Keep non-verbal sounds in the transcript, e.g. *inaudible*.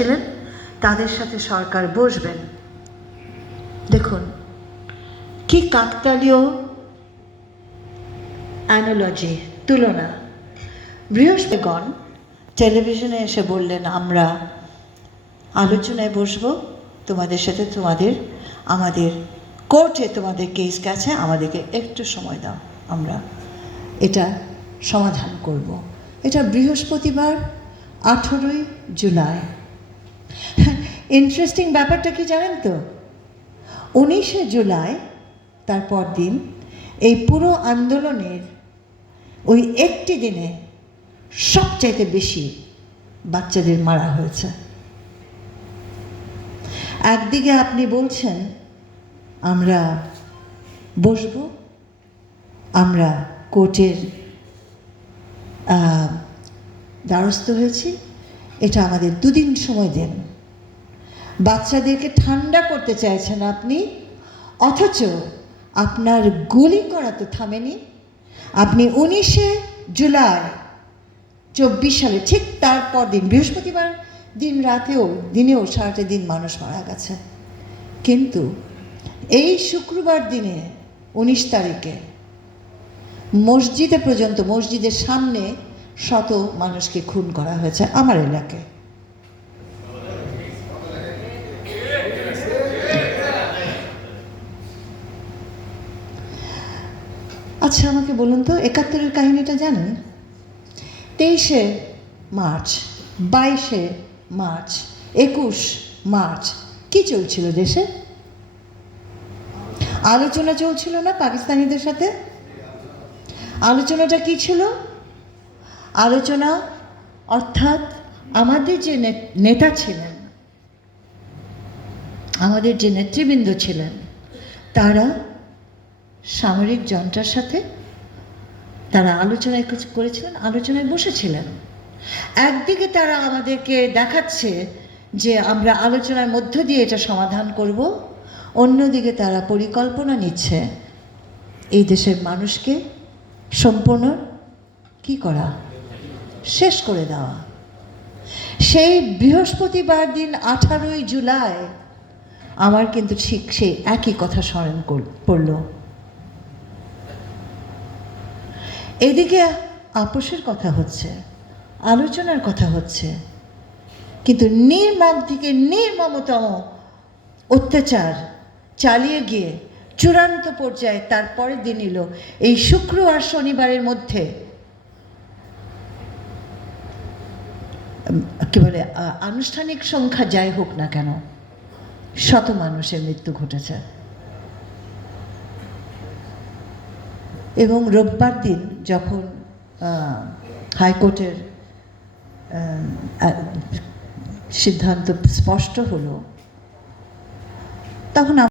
ছিলেন তাদের সাথে সরকার বসবেন। দেখুন, কি কাকতালীয় অ্যানোলজি তুলনা। বৃহস্পতিগণ টেলিভিশনে এসে বললেন, আমরা আলোচনায় বসবো, তোমাদের সাথে তোমাদের, আমাদের কোর্টে তোমাদের কেস গেছে, আমাদেরকে একটু সময় দাও, আমরা এটা সমাধান করব। এটা বৃহস্পতিবার, আঠেরোই জুলাই। *laughs* ইন্টারেস্টিং ব্যাপারটা কি জানেন তো? উনিশে জুলাই তারপর দিন এই পুরো আন্দোলনের ওই একটি দিনে সবচাইতে বেশি বাচ্চাদের মারা হয়েছে। একদিকে আপনি বলছেন, আমরা বসবো, আমরা কোর্টের দ্বারস্থ হয়েছি এটা আমাদের দুদিন সময় দেন। বাচ্চাদেরকে ঠান্ডা করতে চাইছেন আপনি, অথচ আপনার গুলি করা তো থামেনি। আপনি উনিশে জুলাই চব্বিশ সালে, ঠিক তারপর দিন বৃহস্পতিবার দিন রাতেও, দিনেও সারাটা দিন মানুষ মারা গেছে। কিন্তু এই শুক্রবার দিনে উনিশ তারিখে মসজিদে পর্যন্ত, মসজিদের সামনে শত মানুষকে খুন করা হয়েছে আমার এলাকায়। আচ্ছা আমাকে বলুন তো, একাত্তরের কাহিনীটা জানেন? তেইশে মার্চ, বাইশে মার্চ, একুশ মার্চ, কি চলছিল দেশে? আলোচনা চলছিল না পাকিস্তানিদের সাথে? আলোচনাটা কি ছিল? আলোচনা, অর্থাৎ আমাদের যে নেতা ছিলেন, আমাদের যে নেতৃবৃন্দ ছিলেন, তারা সামরিক যন্ত্রের সাথে তারা আলোচনায় করেছিলেন, আলোচনায় বসেছিলেন। একদিকে তারা আমাদেরকে দেখাচ্ছে যে আমরা আলোচনার মধ্য দিয়ে এটা সমাধান করব, অন্যদিকে তারা পরিকল্পনা নিচ্ছে এই দেশের মানুষকে সম্পূর্ণ কি করা? শেষ করে দেওয়া। সেই বৃহস্পতিবার দিন আঠারোই জুলাই আমার কিন্তু ঠিক সেই একই কথা স্মরণ পড়ল। এদিকে আপোষের কথা হচ্ছে, আলোচনার কথা হচ্ছে, কিন্তু নির্মম থেকে নির্মমতম অত্যাচার চালিয়ে গিয়ে চূড়ান্ত পর্যায়ে তার পরের দিন এলো। এই শুক্র আর শনিবারের মধ্যে কি বলে আনুষ্ঠানিক সংখ্যা যাই হোক না কেন, শত মানুষের মৃত্যু ঘটেছে। এবং রোববার দিন যখন হাইকোর্টের সিদ্ধান্ত স্পষ্ট হলো, তখন